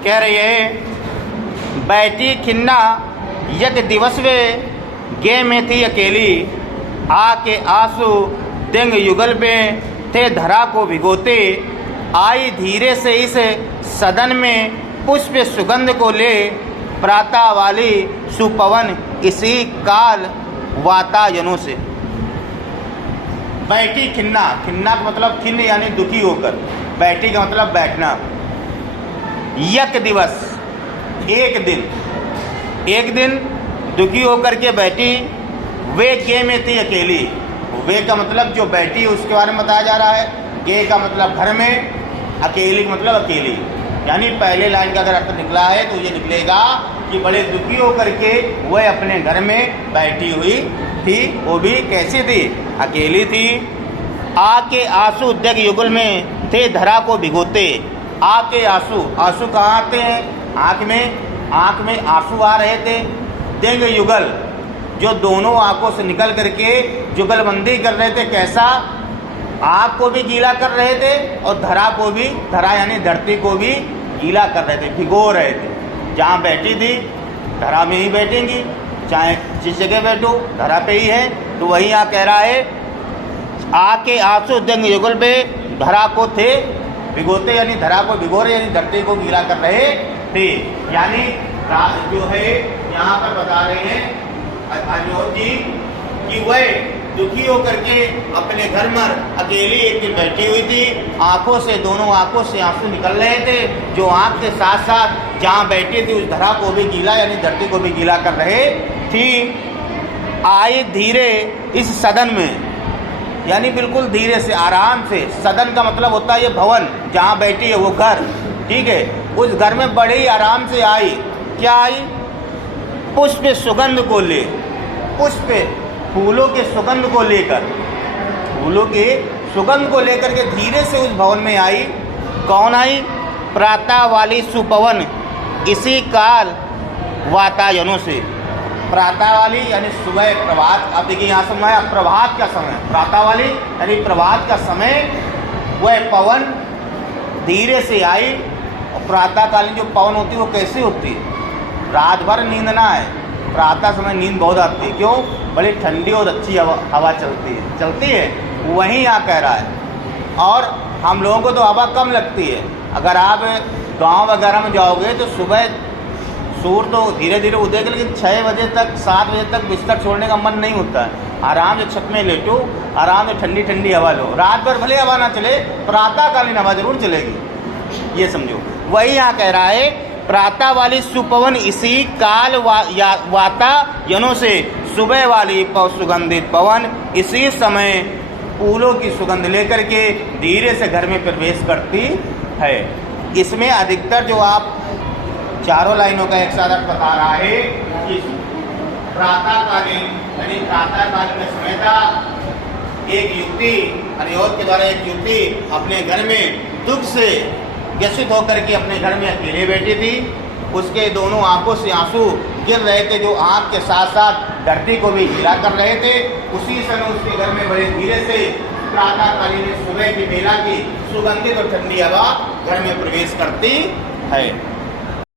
कह रही है, बैठी खिन्ना यक दिवस वे गे में थी अकेली, आके आंसू देंग युगल में थे धरा को भिगोते, आई धीरे से इस सदन में पुष्प सुगंध को ले, प्रातः वाली सुपवन इसी काल वातायनों से। बैठी खिन्ना, खिन्ना का मतलब खिन्न यानी दुखी होकर, बैठी का मतलब बैठना। यक दिवस एक दिन दुखी होकर के बैठी, वे गे में थी अकेली। वे का मतलब जो बैठी उसके बारे में बताया जा रहा है, गे का मतलब घर में, अकेली का मतलब अकेली। यानी पहले लाइन का अगर अर्थ निकला है तो ये निकलेगा कि बड़े दुखी होकर के वह अपने घर में बैठी हुई थी। वो भी कैसी थी? अकेली थी। आके आंसू उद्यग युगल में थे धरा को भिगोते। आके आंसू, आंसू कहाँ आते हैं? आँख में आंसू आ रहे थे। देंग युगल, जो दोनों आंखों से निकल करके जुगलबंदी कर रहे थे। कैसा? आँख को भी गीला कर रहे थे और धरा को भी, धरा यानी धरती को भी गीला कर रहे थे, भिगो रहे थे। जहाँ बैठी थी धरा में ही बैठेंगी, चाहे जिस जगह बैठो धरा पे ही है। तो वही यहाँ कह रहा है, आके आंसू देंग युगल पे धरा को थे भिगोते, यानी धरा को भिगो रहे, यानी धरती को गीला कर रहे थे। यानी जो है यहाँ पर बता रहे हैं अजोर जी कि वह दुखी होकर के अपने घर में अकेली एक दिन बैठी हुई थी। आंखों से, दोनों आंखों से आंसू निकल रहे थे, जो आंख के साथ साथ जहाँ बैठी थी उस धरा को भी गीला यानी धरती को भी गीला कर रहे थी। आई धीरे इस सदन में, यानी बिल्कुल धीरे से, आराम से। सदन का मतलब होता है ये भवन, जहाँ बैठी है वो घर, ठीक है। उस घर में बड़े ही आराम से आई। क्या आई? पुष्प सुगंध को ले, पुष्प फूलों के सुगंध को लेकर, फूलों के सुगंध को लेकर के धीरे से उस भवन में आई। कौन आई? प्रातः वाली सुपवन इसी काल वातायनों से। प्रातः वाली यानी सुबह, प्रभात। अब देखिए यहाँ समझ आया, प्रभात का समय, प्रातः वाली यानी प्रभात का समय। वह पवन धीरे से आई। और प्रातःकालीन जो पवन होती है वो कैसी होती है? रात भर नींद ना है, प्रातः समय नींद बहुत आती है। क्यों? बड़ी ठंडी और अच्छी हवा चलती है। वहीं यहाँ कह रहा है। और हम लोगों को तो हवा कम लगती है। अगर आप गांव वगैरह में जाओगे तो सुबह सूर्य तो धीरे धीरे उदय, लेकिन 6 बजे तक 7 बजे तक बिस्तर छोड़ने का मन नहीं होता है। आराम से छत में लेटो, आराम से ठंडी ठंडी हवा लो। रात भर भले हवा ना चले, प्रातःकालीन हवा जरूर चलेगी, ये समझो। वही यहाँ कह रहा है, प्रातः वाली सुपवन इसी काल वातायनों से। सुबह वाली सुगंधित पवन इसी समय फूलों की सुगंध लेकर के धीरे से घर में प्रवेश करती है। इसमें अधिकतर जो आप चारों लाइनों का एक साथ बता रहा है कि प्रातःकालीन यानी प्रातःकालीन में समय था। एक युवती, हरिऔध के द्वारा एक युवती अपने घर में दुख से व्यथित होकर के अपने घर में अकेले बैठी थी। उसके दोनों आंखों से आंसू गिर रहे थे, जो आंख के साथ साथ धरती को भी गीला कर रहे थे। उसी समय उसके घर में बड़े धीरे से प्रातःकालीन सुबह की बेला की सुगंधित और ठंडी हवा घर में प्रवेश करती है।